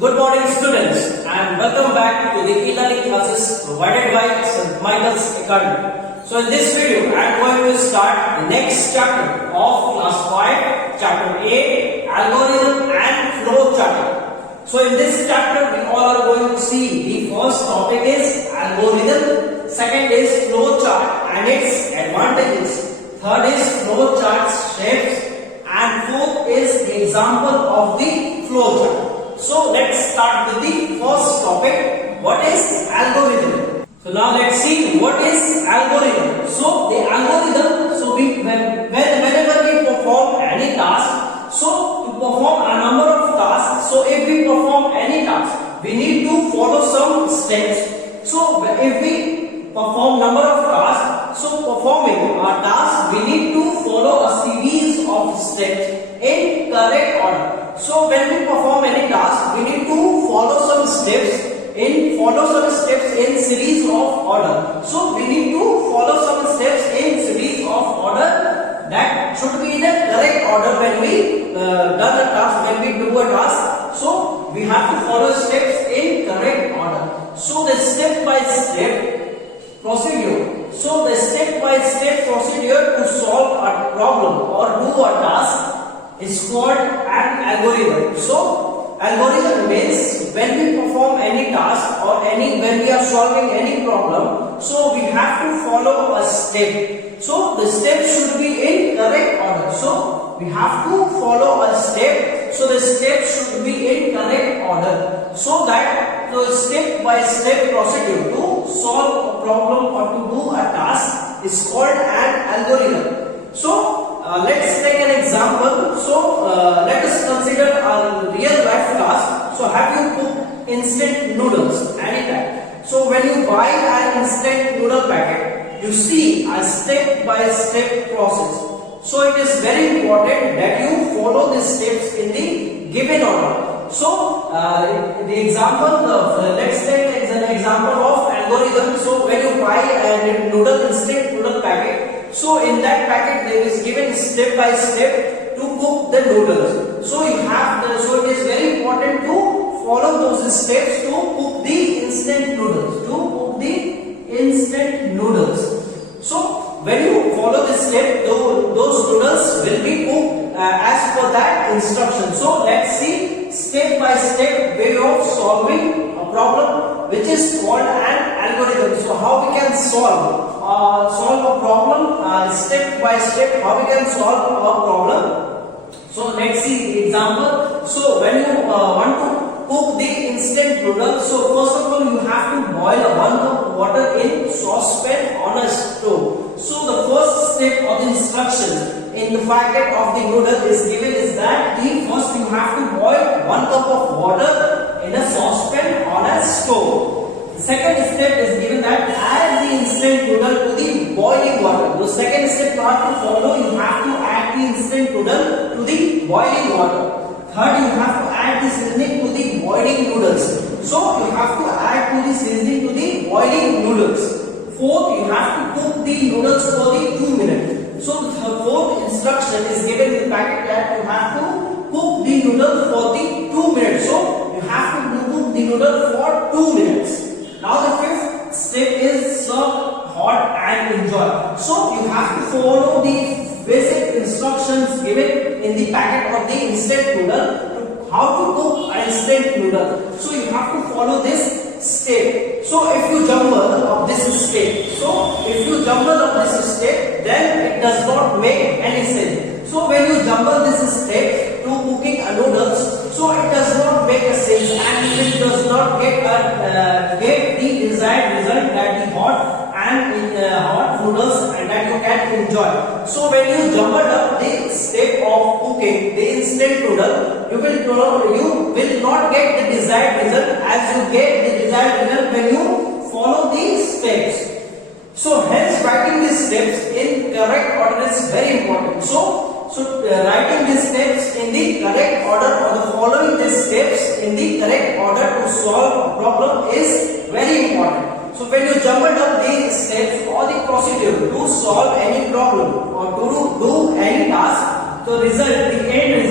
Good morning students and welcome back to the e-learning classes provided by St. Michael's Academy. So in this video I am going to start the next chapter of class 5, chapter 8, algorithm and flowcharting. So in this chapter we all are going to see the first topic is algorithm, second is flowchart and its advantages, third is flowchart steps, and fourth is the example of the flowchart. So let's start with the first topic. What is algorithm? So now let's see what is algorithm. So the algorithm, so whenever we perform any task, so to perform a number of tasks, so if we perform any task, we need to follow some steps. So if we perform number of tasks, so performing a task, we need to follow a series of steps in correct order. So when we perform any task, we need to follow some steps in series of order. So we need to follow some steps in series of order that should be in a correct order when we done a task, when we do a task. So we have to follow steps in correct order. So the step by step procedure. So the step by step procedure to solve a problem or do a task is called an algorithm. So algorithm means when we perform any task or when we are solving any problem, so we have to follow a step. So the step should be in correct order. So we have to follow a step. So the step should be in correct order. So that the step by step procedure to solve a problem or to do a task is called an algorithm. So let's take an example. So let us consider a real life task. So have you cooked instant noodles anytime? So when you buy an instant noodle packet, you see a step by step process. So it is very important that you follow the steps in the given order. So the example of let's take an example of algorithm. So when you buy a instant noodle packet, so in that packet there is given step by step to cook the noodles. So so it is very important to follow those steps to cook the instant noodles. So when you follow this step, those noodles will be cooked as per that instruction. So let's see step by step way of solving a problem, which is called an algorithm. So how we can solve a problem step by step, how we can solve a problem. So let's see the example. So when you want to cook the instant noodles, so first of all you have to boil 1 cup of water in saucepan on a stove. So the first step of the instruction in the packet of the noodle is given is that first you have to boil 1 cup of water in a saucepan on a stove. The second step is given that add the instant noodle to the boiling water. The second step you have to follow, you have to add the instant noodle to the boiling water. Third, you have to add the seasoning to the boiling noodles. So you have to add to the seasoning to the boiling noodles. Fourth, you have to cook the noodles for the 2 minutes. So the fourth instruction is given in the packet that you have to cook the noodles for the 2 minutes. So you have to cook the noodle for 2 minutes. Now the fifth step is serve hot and enjoy. So you have to follow the basic instructions given in the packet of the instant noodle to how to cook an instant noodle. So you have to follow this step. So if you jumble of this step, then it does not make any sense. So when you jumble this step to cooking a noodles, so it does not make a sense and it does not get the desired result that the hot noodles and that you can enjoy. So when you jumble up the step of cooking the instant noodle, you will not get the desired result as you get the desired result when you follow these steps. So hence writing these steps in correct order is very important. So writing these steps in the correct order or following these steps in the correct order to solve a problem is very important. So when you jumbled up the steps or the procedure to solve any problem or to do any task, the end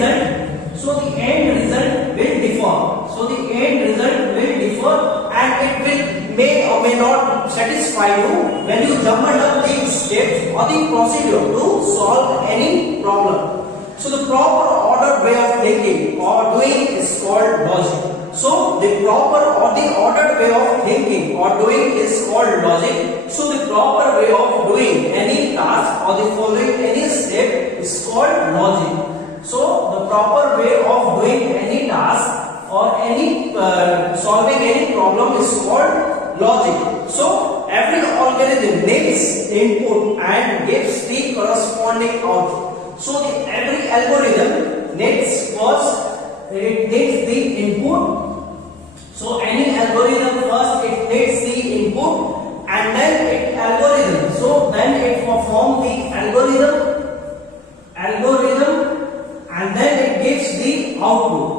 result will differ. So So the end result will differ and it will may or may not satisfy you when you jumble up the steps or the procedure to solve any problem. So the proper ordered way of thinking or doing is called logic. So the proper or the ordered way of thinking or doing is called logic. So the proper way of doing any task or the following any step is called logic. So the proper way of doing any task or any solving any problem is called logic. So every algorithm needs input and gives the corresponding output. So every algorithm needs it needs the input. So any algorithm first it needs the input and then it algorithm. So then it performs the algorithm and then it gives the output.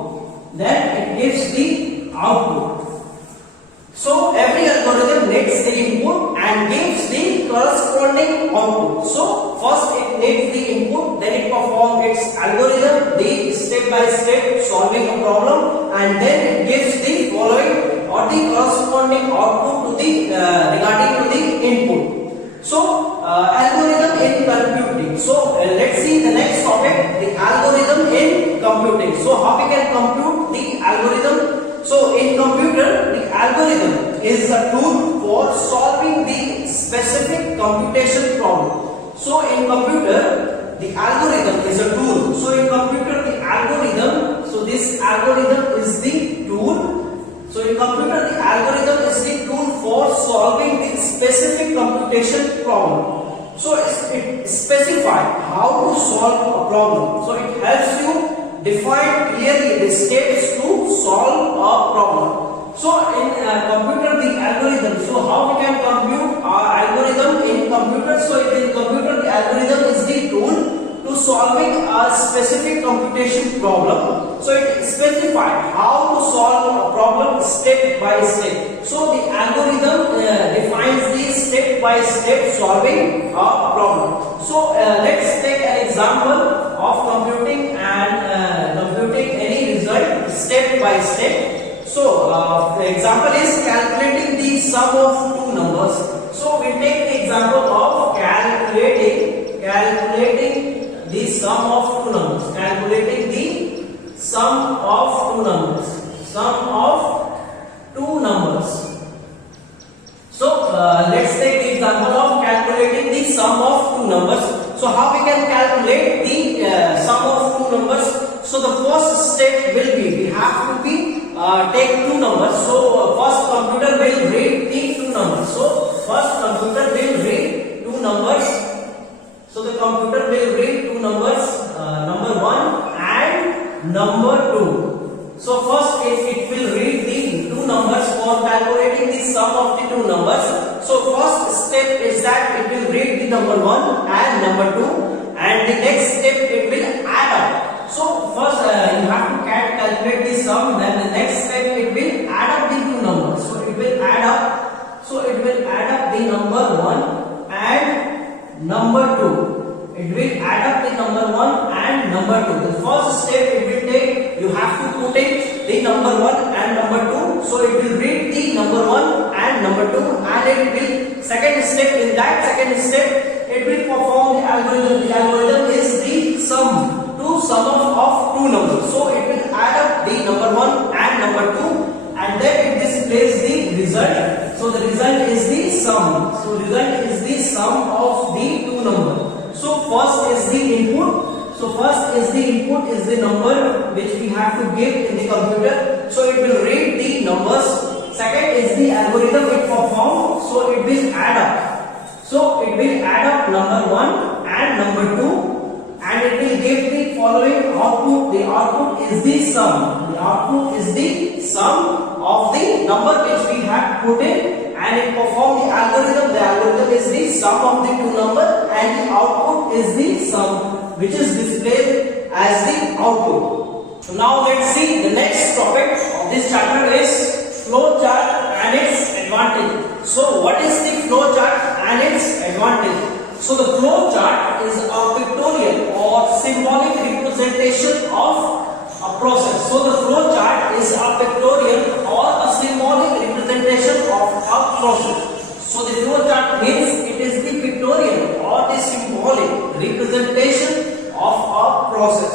So every algorithm needs the input and gives the corresponding output. So first it needs the input, then it performs its algorithm, the step by step solving a problem, and then it gives the following or the corresponding output to the regarding to the input. So algorithm in computing. So let's see the next topic, the algorithm in computing. So how we can compute the algorithm? So in computer, the algorithm is a tool for solving the specific computation problem. So in computer, the algorithm is a tool. So in computer, the algorithm, so this algorithm is the tool. So in computer, the algorithm is the tool for solving the specific computation problem. So it specifies how to solve a problem. So it helps you define clearly the steps to solve a problem. So in computer the algorithm, so how we can compute our algorithm in computer? So in computer the algorithm is the tool to solving a specific computation problem. So it specifies how to solve a problem step by step. So the algorithm defines the step by step solving a problem. So let's take an example of computing any result step by step. So the example is calculating the sum of two numbers. So we take the example of calculating the sum of two numbers. Calculating the sum of two numbers. So let's take the example of calculating the sum of two numbers. So how we can calculate the sum of two numbers? So the first step will be we have to take two numbers. So first computer will read the two numbers. So first computer will read two numbers. So the computer will read two numbers, number 1 and number 2. So first it will read the two numbers for calculating the sum of the two numbers. So first step is that it will read the number 1 and number 2, and the next step it will add up. So first you have to calculate the sum, then the next step it will add up the two numbers. So it will add up. So it will add up the number 1 and number 2. It will add up the number 1 and number 2. The first step it will take, you have to put in the number 1 and number 2. So it will read the number 1 and number 2, and it will second step, in that second step it will perform the algorithm. The algorithm is the sum of two numbers. So it will add up the number 1 and number 2, and then it displays the result. So the result is the sum. So result is the sum of the two numbers. So first is the input. So first is the input is the number which we have to give in the computer. So it will read the numbers. Second is the algorithm it performs. So it will add up. So it will add up number 1 and number 2, and it will give the following output. The output is the sum. The output is the sum of the number which we have put in, and it performs the algorithm. The algorithm is the sum of the two numbers, and the output is the sum which is displayed as the output. So now let's see the next topic of this chapter is flowchart and its advantage. So what is the flowchart and its advantage? So the flowchart is a pictorial or symbolic representation of a process. So the flow chart is a pictorial or a symbolic representation of a process. So the flow chart means it is the pictorial or the symbolic representation of a process.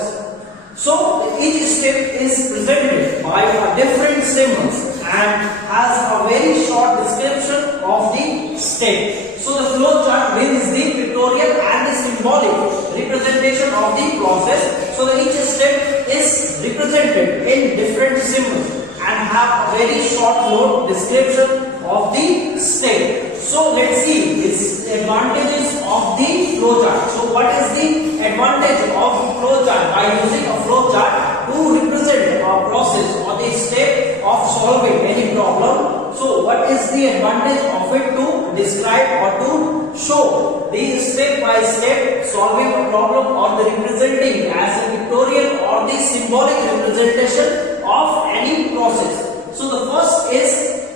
So each step is presented by a different symbols and has a very short description of the step. So the flow chart means the pictorial and the symbolic representation of the process. So each step is represented in different symbols and have a very short note description of the step. So let's see its advantages of the flow chart. So what is the advantage of flow chart? By using a flow chart to represent a process or the step of solving any problem. So what is the advantage of it to describe or to show the step by step solving a problem or the representing as a pictorial or the symbolic representation of any process. So the first is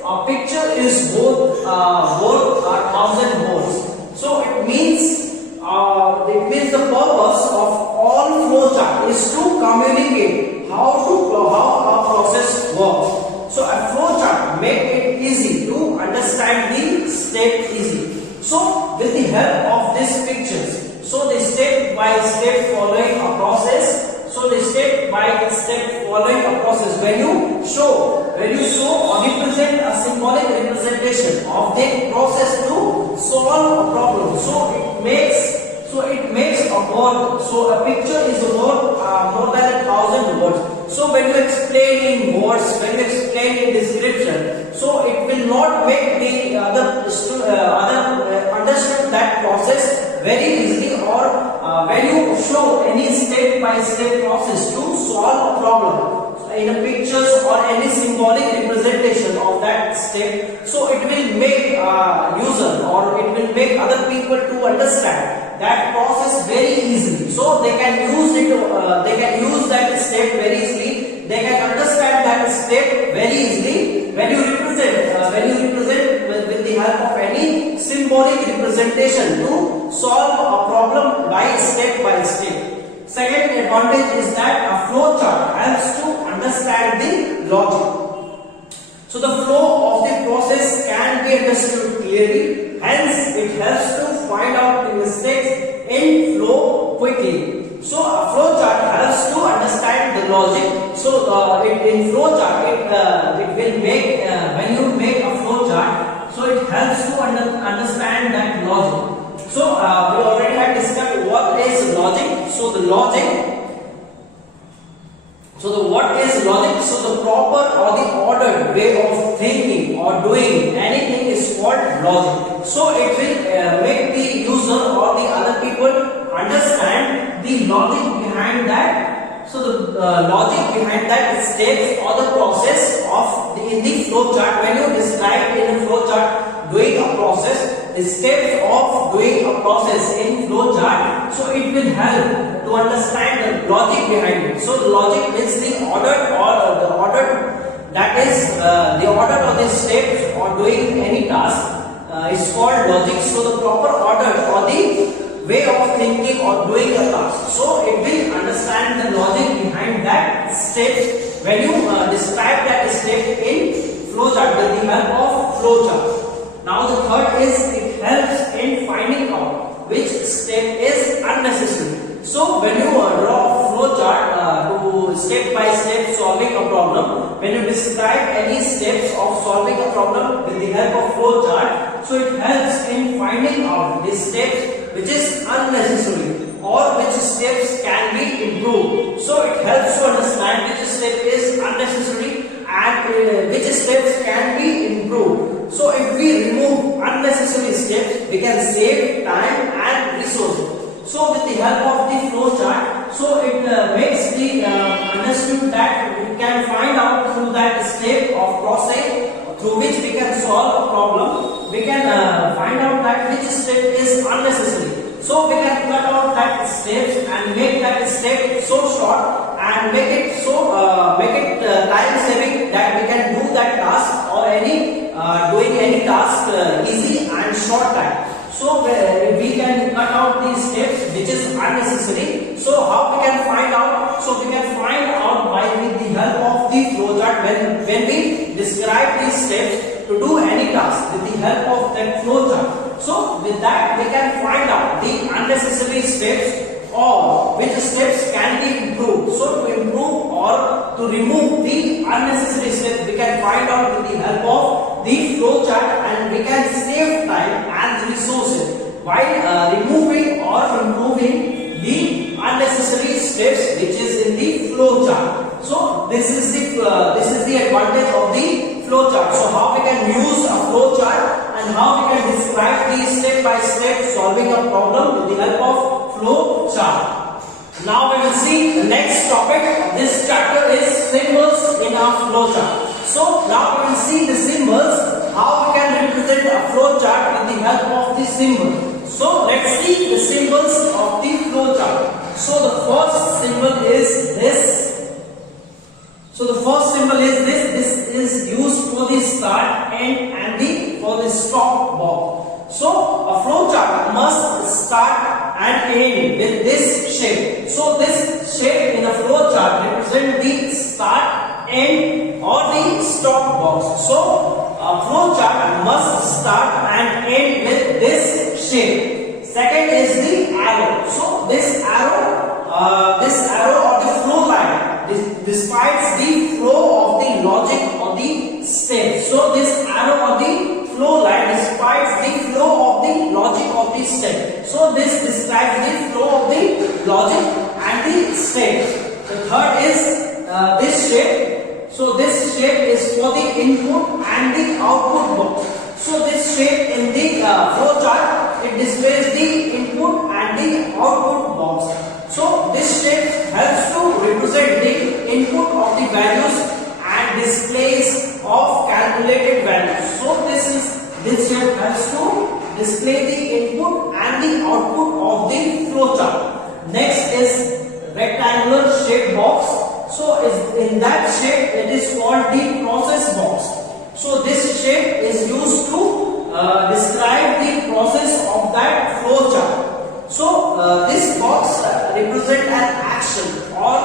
a picture is worth 1,000 words. So it means the purpose of all flow chart is to communicate how a process works. So a flow chart make it easy to understand the step easy. So with the help of these pictures, so the step by step following a process. So the step by step following a process. When you show or represent a symbolic representation of the process to solve a problem. So it makes a word. So a picture is a word more than 1,000 words. So when you explain in words, when you explain in description, so it will not make the other understand that process very easily, or when you show any step by step process to solve a problem in a pictures or any symbolic representation of that step, so it will make user or it will make other people to understand that process very easily. So they can use it, they can use that step very easily, they can understand that step very easily when you represent with the help of any symbolic representation to solve a problem by step. Second advantage is that a flow chart helps to understand the logic. So the flow of the process can be understood clearly, hence it helps to find out the mistakes in flow quickly. So a flow chart helps to understand the logic. So in flow chart it will make when you make a flow chart, so it helps to understand that logic. So we already had discussed what is logic. So the what is logic? So the proper or the ordered way of thinking or doing anything is called logic. So it will make the user or the other people understand the logic behind that. So the logic behind that steps or the process of in the flow chart. When you describe in a flow chart doing a process, the steps of doing a process in flow chart, so it will help to understand the logic behind it. So the logic means the order or the order, that is the order of the steps or doing any task is called logic. So the proper order or the way of thinking or doing a task, so it will understand the logic behind that steps when you describe that step in flow chart with the help of flow chart. Now the third is it helps in finding out which step is unnecessary. So when you draw a flow chart to step by step solving a problem, when you describe any steps of solving a problem with the help of flow chart, so it helps in finding out the steps which is unnecessary or which steps can be improved. So it helps to understand which step is unnecessary and which steps can be improved. So if we remove unnecessary steps, we can save time and resources. So with the help of the flow chart, so it makes the understood that we can find out through that step of process through which we can solve a problem. We can find out that which step is unnecessary. So we can cut out that steps and make that step so short and make it time saving that we can do that task or doing any task easy and short time. So we can cut out these steps which is unnecessary. So how we can find out? So we can find out by with the help of the flowchart when we describe these steps to do any task with the help of that flowchart. So with that we can find out the unnecessary steps or which steps can be improved. So to improve or to remove the unnecessary steps we can find out with the help of the flowchart, and we can save time and resources while removing or improving the unnecessary steps which is in the flowchart. So this is the advantage of the flowchart. So how we can use a flowchart and how we can describe the step by step solving a problem with the help of flowchart. Now we will see the next topic of this chapter is symbols in a flowchart. So now we will see the symbols, how we can represent a flowchart with the help of the symbol. So let's see the symbols of the flowchart. So the first symbol is this. So the first symbol is this. This is used for the start, end, and for the stop box. So a flowchart must start and end with this shape. So this shape in a flowchart represents the start, end, or the stop box. So a flowchart must start and end with this shape. Second is the arrow. So this arrow or the flow line describes the flow of the logic or the step. So this arrow or the flow line describes the flow of the logic of the step. So this describes the flow of the logic and the step. The third is this shape. So this shape is for the input and the output box. So this shape in the flowchart, it displays the input and the output box. So this shape helps to represent the input of the values and displays of calculated values. So this shape helps to display the input and the output of the flowchart. Next is rectangular shape box. So in that shape it is called the process box. So this shape is used to describe the process of that flowchart. So this box represents an action or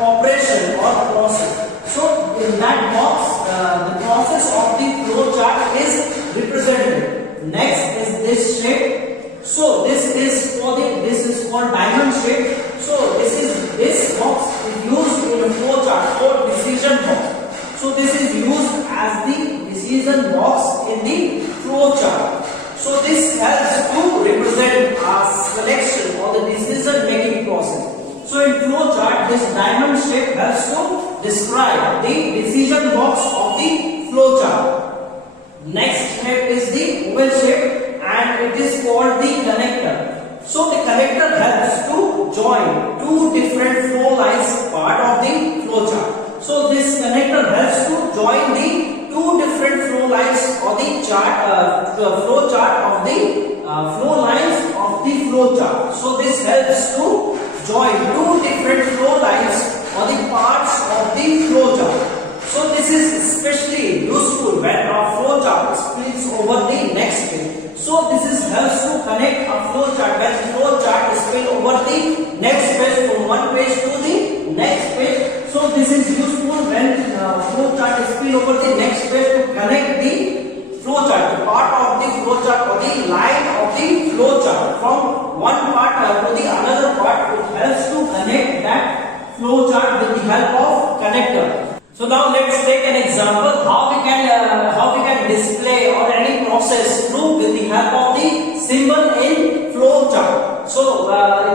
operation or process. So in that box the process of the flowchart is represented. Next is this shape. So this is called diamond shape. So this box is used in a flowchart for decision box. So this is used as the decision box in the flowchart. So this helps to represent a selection or the decision making process. So in flowchart, this diamond shape helps to describe the decision box of the flowchart. Next shape is the oval shape and it is called the connector. So the connector helps to join two different flow lines part of the flowchart. So this connector helps to join the two different flow lines or the flow chart of the flow lines of the flowchart. So this helps to join two different flow lines or the parts of the flowchart. So this is especially useful when a flowchart splits over the next page. So this helps to connect a flowchart when flowchart is split over the next page from one page to the next page. So this is useful when flowchart is split over the next page to connect the flowchart, the part of the flowchart or the line of the flowchart from one part to the another part. It helps to connect that flowchart with the help of connector. So now let's take an example how we can display or any process through with the help of the symbol in flowchart. So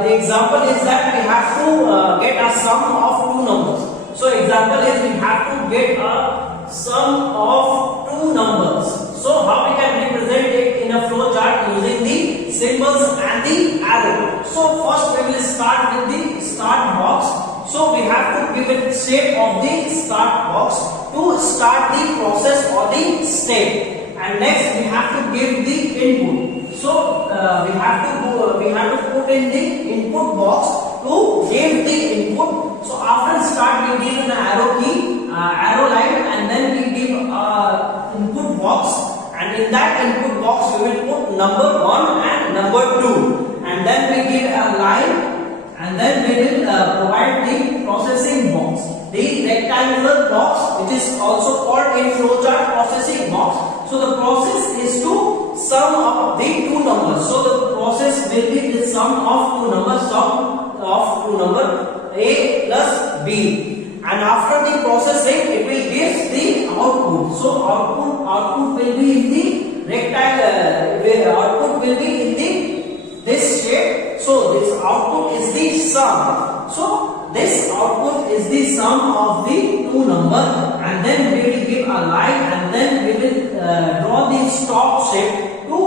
the example is that we have to get a sum of two numbers. So example is we have to get a sum of two numbers. So how we can represent it in a flowchart using the symbols and the arrow. So first we will start with the start box. So we have to give it shape of the start box to start the process or the step. And next we have to give the input. So we have to put in the input box to give the input. So after start we give an arrow key, arrow line, and then we give input box. And in that input box we will put number 1 and number 2. And then we give a line. And then we will provide the processing box. The rectangular box, which is also called in flowchart processing box. So the process is to sum up the two numbers. So the process will be the sum of two numbers, sum of two number A plus B. And after the processing, it will give the output. So output will be in the rectangle. Output will be in the this shape. So this output is the sum. So this output is the sum of the two numbers, and then we will give a line, and then we will draw the stop shape to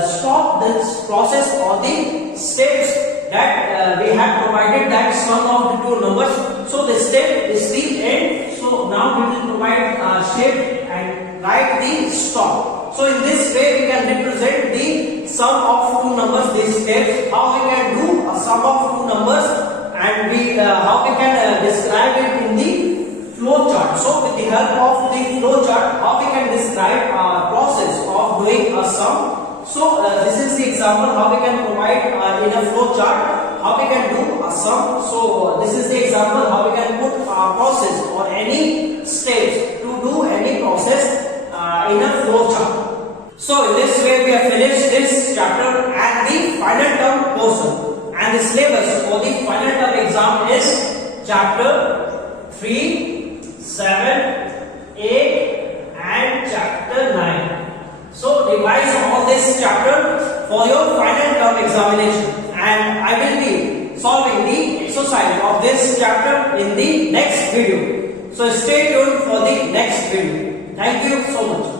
stop this process or the steps that we have provided that sum of the two numbers. So the step is the end. So now we will provide a shape and write the stop. So in this way we can represent the sum of two numbers, these steps, how we can do a sum of two numbers, and how we can describe it in the flow chart. So with the help of the flow chart, how we can describe a process of doing a sum. So this is the example how we can provide in a flow chart how we can do a sum. So this is the example how we can put a process or any steps to do any process in a flow chart. So in this way we have finished this chapter and the final term portion, and the syllabus for the final term exam is chapter 3, 7, 8 and chapter 9. So revise all this chapter for your final term examination, and I will be solving the exercise of this chapter in the next video. So stay tuned for the next video. Thank you so much.